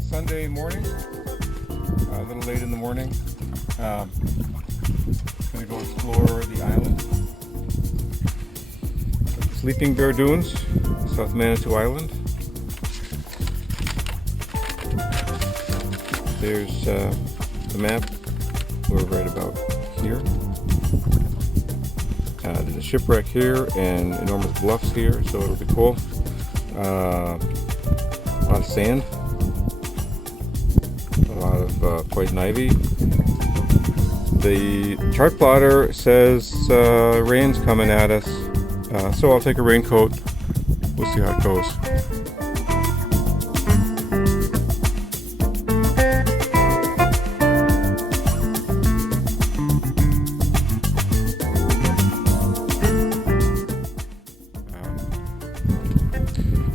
Sunday morning, a little late in the morning. Going to go explore the island. Sleeping Bear Dunes, South Manitou Island. There's the map. We're right about here. There's a shipwreck here and enormous bluffs here, so it'll be cool. A lot of sand. A lot of poison ivy. The chart plotter says rain's coming at us, so I'll take a raincoat. We'll see how it goes.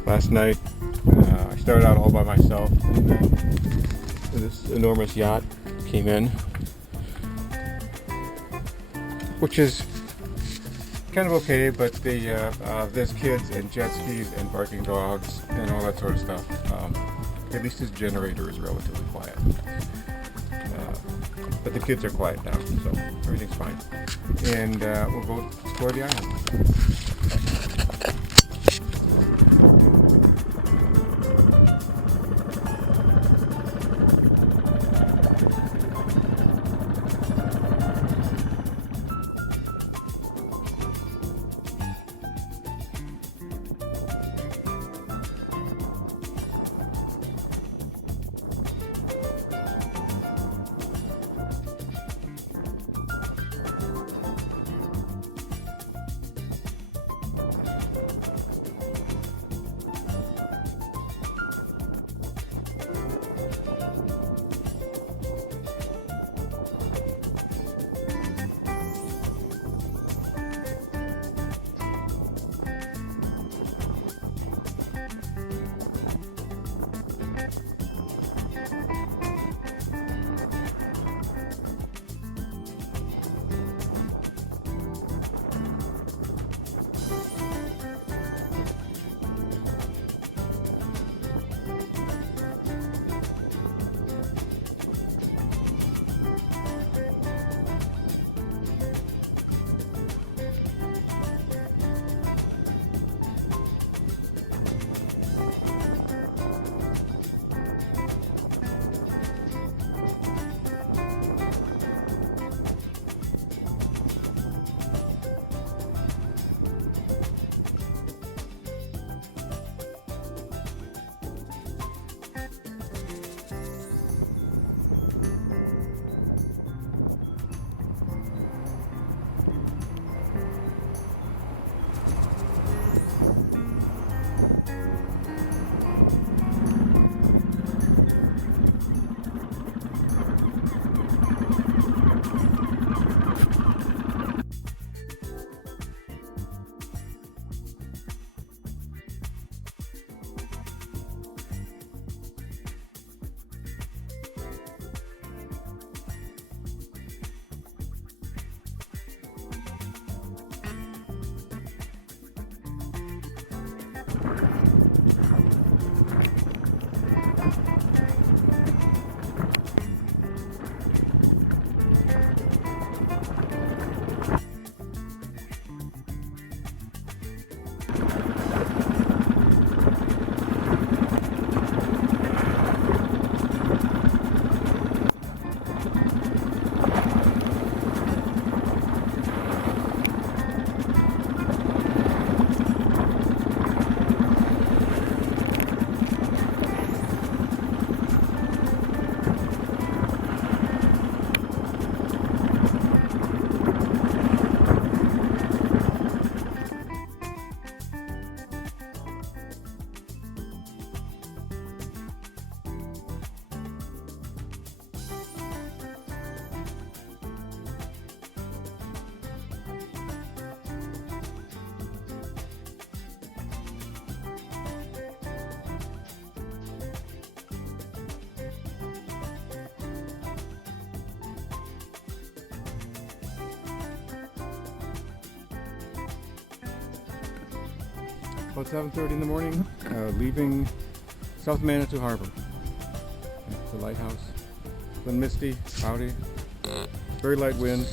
Last night I started out all by myself, and this enormous yacht came in, which is kind of okay, but there's kids and jet skis and barking dogs and all that sort of stuff. At least his generator is relatively quiet, but the kids are quiet now, so everything's fine. And we'll go explore the island. About 7:30 in the morning, leaving South Manitou Harbor. It's the lighthouse. It's been misty, cloudy, very light wind.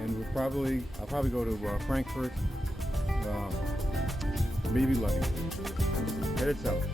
And I'll probably go to Frankfurt, maybe London. Headed south.